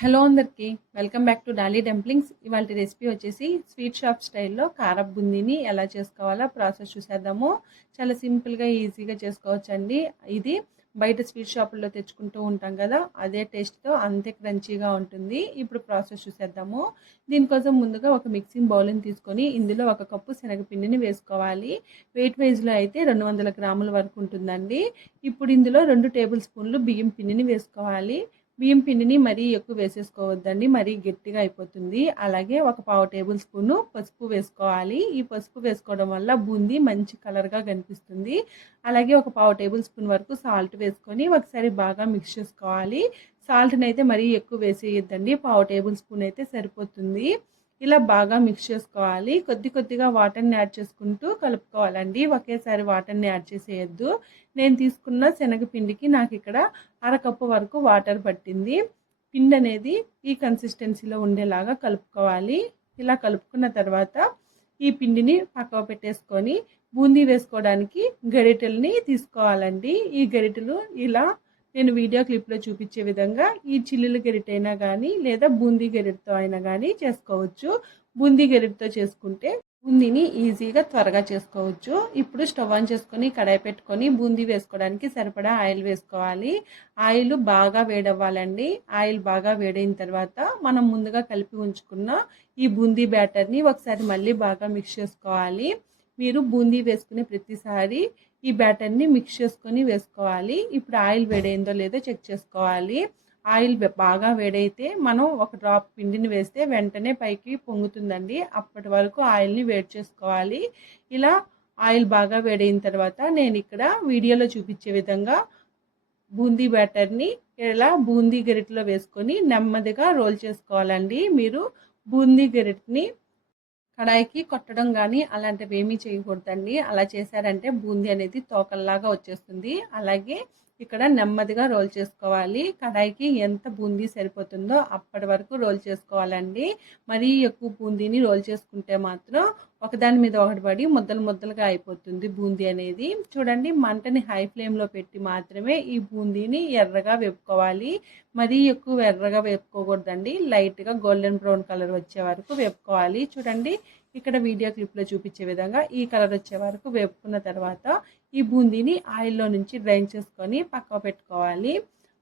Hello అందరికీ welcome back to Dolly dumplings. ఇవాళ recipe వచ్చేసి స్వీట్ షాప్ స్టైల్లో కారప్ బుందీని ఎలా చేసుకోవాలో ప్రాసెస్ చూసేద్దాము. చాలా సింపుల్గా ఈజీగా చేసుకోవచ్చండి. ఇది బయట స్వీట్ షాపుల్లో తెచ్చుకుంటూ ఉంటాం కదా అదే టేస్ట్తో అంతే క్రంచీగా ఉంటుంది. ఇప్పుడు ప్రాసెస్ చూసేద్దాము. దీనికోసం ముందుగా ఒక మిక్సింగ్ బౌల్ని తీసుకొని ఇందులో ఒక కప్పు శనగపిండిని వేసుకోవాలి. వెయిట్ వైజ్లో అయితే రెండు వందల గ్రాముల వరకు ఉంటుందండి. ఇప్పుడు ఇందులో రెండు టేబుల్ స్పూన్లు బియ్యం పిండిని వేసుకోవాలి. బియ్యం పిండిని మరీ ఎక్కువ వేసేసుకోవద్దండి మరీ గట్టిగా అయిపోతుంది. అలాగే ఒక పావు టేబుల్ స్పూను పసుపు వేసుకోవాలి. ఈ పసుపు వేసుకోవడం వల్ల బూందీ మంచి కలర్గా కనిపిస్తుంది. అలాగే ఒక పావు టేబుల్ స్పూన్ వరకు సాల్ట్ వేసుకొని ఒకసారి బాగా మిక్స్ చేసుకోవాలి. సాల్ట్ని అయితే మరీ ఎక్కువ వేసేయద్దండి. పావు టేబుల్ స్పూన్ అయితే సరిపోతుంది. ఇలా బాగా మిక్స్ చేసుకోవాలి. కొద్ది కొద్దిగా వాటర్ని యాడ్ చేసుకుంటూ కలుపుకోవాలండి. ఒకేసారి వాటర్ని యాడ్ చేసేయద్దు. నేను తీసుకున్న శనగపిండికి నాకు ఇక్కడ అరకప్పు వరకు వాటర్ పట్టింది. పిండి అనేది ఈ కన్సిస్టెన్సీలో ఉండేలాగా కలుపుకోవాలి. ఇలా కలుపుకున్న తర్వాత ఈ పిండిని పక్కవ పెట్టేసుకొని బూందీ వేసుకోవడానికి గరిటెల్ని తీసుకోవాలండి. ఈ గరిటెలు ఇలా నేను వీడియో క్లిప్లో చూపించే విధంగా ఈ చిల్లుల గెరిట్ అయినా కానీ లేదా బూందీ గెరిటితో అయినా కానీ చేసుకోవచ్చు. బూందీ గెరిటితో చేసుకుంటే బూందీని ఈజీగా త్వరగా చేసుకోవచ్చు. ఇప్పుడు స్టవ్ ఆన్ చేసుకొని కడాయి పెట్టుకొని బూందీ వేసుకోవడానికి సరిపడా ఆయిల్ వేసుకోవాలి. ఆయిల్ బాగా వేడవ్వాలండి. ఆయిల్ బాగా వేడైన తర్వాత మనం ముందుగా కలిపి ఉంచుకున్న ఈ బూందీ బ్యాటర్ని ఒకసారి మళ్ళీ బాగా మిక్స్ చేసుకోవాలి. మీరు బూందీ వేసుకునే ప్రతిసారి ఈ బ్యాటర్ని మిక్స్ చేసుకొని వేసుకోవాలి. ఇప్పుడు ఆయిల్ వేడైందో లేదో చెక్ చేసుకోవాలి. ఆయిల్ బాగా వేడైతే మనం ఒక డ్రాప్ పిండిని వేస్తే వెంటనే పైకి పొంగుతుందండి. అప్పటి వరకు ఆయిల్ని వేడి చేసుకోవాలి. ఇలా ఆయిల్ బాగా వేడైన తర్వాత నేను ఇక్కడ వీడియోలో చూపించే విధంగా బూందీ బ్యాటర్ని ఇలా బూందీ గరిటలో వేసుకొని నెమ్మదిగా రోల్ చేసుకోవాలండి. మీరు బూందీ గరిటని కడాయికి కొట్టడం కానీ అలాంటివి ఏమీ చేయకూడదండి. అలా చేశారంటే బూందీ అనేది తోకల్లాగా వచ్చేస్తుంది. అలాగే ఇక్కడ నెమ్మదిగా రోల్ చేసుకోవాలి. కడాయికి ఎంత బూందీ సరిపోతుందో అప్పటి వరకు రోల్ చేసుకోవాలండి. మరీ ఎక్కువ బూందీని రోల్ చేసుకుంటే మాత్రం ఒకదాని మీద ఒకటి పడి ముద్దలు ముద్దలుగా అయిపోతుంది బూందీ అనేది. చూడండి మంటని హై ఫ్లేమ్లో పెట్టి మాత్రమే ఈ బూందీని ఎర్రగా వేపుకోవాలి. మరీ ఎక్కువ ఎర్రగా వేపుకోకూడదండి. లైట్గా గోల్డెన్ బ్రౌన్ కలర్ వచ్చే వరకు వేపుకోవాలి. చూడండి ఇక్కడ వీడియో క్లిప్లో చూపించే విధంగా ఈ కలర్ వచ్చే వరకు వేపుకున్న తర్వాత ఈ బూందీని ఆయిల్లో నుంచి డ్రైన్ చేసుకొని పక్క పెట్టుకోవాలి.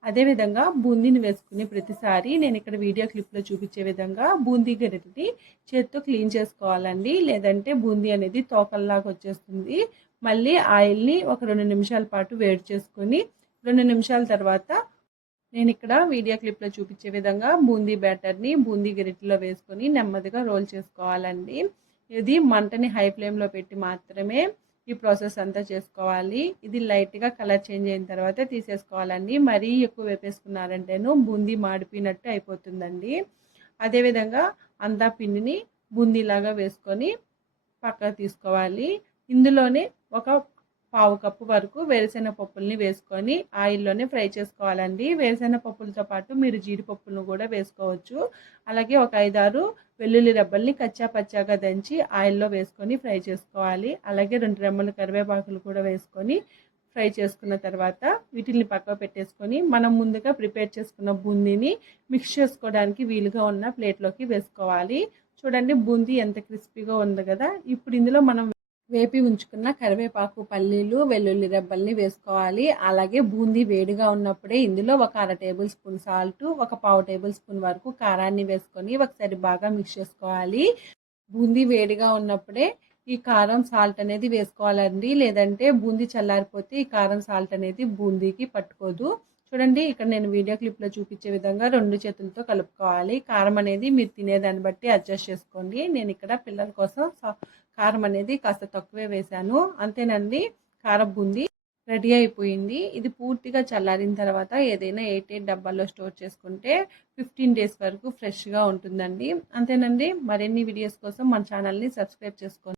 అదేవిధంగా బూందీని వేసుకుని ప్రతిసారి నేను ఇక్కడ వీడియో క్లిప్లో చూపించే విధంగా బూందీ గరిటిని చేత్తో క్లీన్ చేసుకోవాలండి. లేదంటే బూందీ అనేది తోకల్లాగా వచ్చేస్తుంది. మళ్ళీ ఆయిల్ని ఒక రెండు నిమిషాల పాటు వేడి చేసుకొని రెండు నిమిషాల తర్వాత నేను ఇక్కడ వీడియో క్లిప్లో చూపించే విధంగా బూందీ బ్యాటర్ని బూందీ గరిటిలో వేసుకొని నెమ్మదిగా రోల్ చేసుకోవాలండి. ఇది మంటని హై ఫ్లేమ్లో పెట్టి మాత్రమే ఈ ప్రాసెస్ అంతా చేసుకోవాలి. ఇది లైట్గా కలర్ చేంజ్ అయిన తర్వాత తీసేసుకోవాలండి. మరీ ఎక్కువ వేపేసుకున్నారంటేను బూందీ మాడిపోయినట్టు అయిపోతుందండి. అదేవిధంగా అంతా పిండిని బూందీలాగా వేసుకొని పక్కకు తీసుకోవాలి. ఇందులోనే ఒక పావు కప్పు వరకు వేరుశెనగ పప్పుల్ని వేసుకొని ఆయిల్లోనే ఫ్రై చేసుకోవాలండి. వేరుశెనగ పప్పులతో పాటు మీరు జీడిపప్పులను కూడా వేసుకోవచ్చు. అలాగే ఒక ఐదారు వెల్లుల్లి రెబ్బల్ని కచ్చా పచ్చాగా దంచి ఆయిల్లో వేసుకొని ఫ్రై చేసుకోవాలి. అలాగే రెండు రెమ్మలు కరివేపాకులు కూడా వేసుకొని ఫ్రై చేసుకున్న తర్వాత వీటిని పక్క పెట్టేసుకొని మనం ముందుగా ప్రిపేర్ చేసుకున్న బూందీని మిక్స్ చేసుకోవడానికి వీలుగా ఉన్న ప్లేట్లోకి వేసుకోవాలి. చూడండి బూందీ ఎంత క్రిస్పీగా ఉంది కదా. ఇప్పుడు ఇందులో మనం వేపి ఉంచుకున్న కరివేపాకు పల్లీలు వెల్లుల్లి రెబ్బల్ని వేసుకోవాలి. అలాగే బూందీ వేడిగా ఉన్నప్పుడే ఇందులో ఒక అర టేబుల్ స్పూన్ సాల్ట్ ఒక పావు టేబుల్ స్పూన్ వరకు కారాన్ని వేసుకొని ఒకసారి బాగా మిక్స్ చేసుకోవాలి. బూందీ వేడిగా ఉన్నప్పుడే ఈ కారం సాల్ట్ అనేది వేసుకోవాలండి. లేదంటే బూందీ చల్లారిపోతే ఈ కారం సాల్ట్ అనేది బూందీకి పట్టుకోదు. చూడండి ఇక్కడ నేను వీడియో క్లిప్లో చూపించే విధంగా రెండు చేతులతో కలుపుకోవాలి. కారం అనేది మీరు తినేదాన్ని బట్టి అడ్జస్ట్ చేసుకోండి. నేను ఇక్కడ పిల్లల కోసం కారం అనేది కాస్త తక్కువే వేశాను. అంతేనండి కారం బూంది రెడీ అయిపోయింది. ఇది పూర్తిగా చల్లారిన తర్వాత ఏదైనా ఎయిట్ ఎయిట్ డబ్బాల్లో స్టోర్ చేసుకుంటే ఫిఫ్టీన్ డేస్ వరకు ఫ్రెష్గా ఉంటుందండి. అంతేనండి మరిన్ని వీడియోస్ కోసం మన ఛానల్ని సబ్స్క్రైబ్ చేసుకోండి.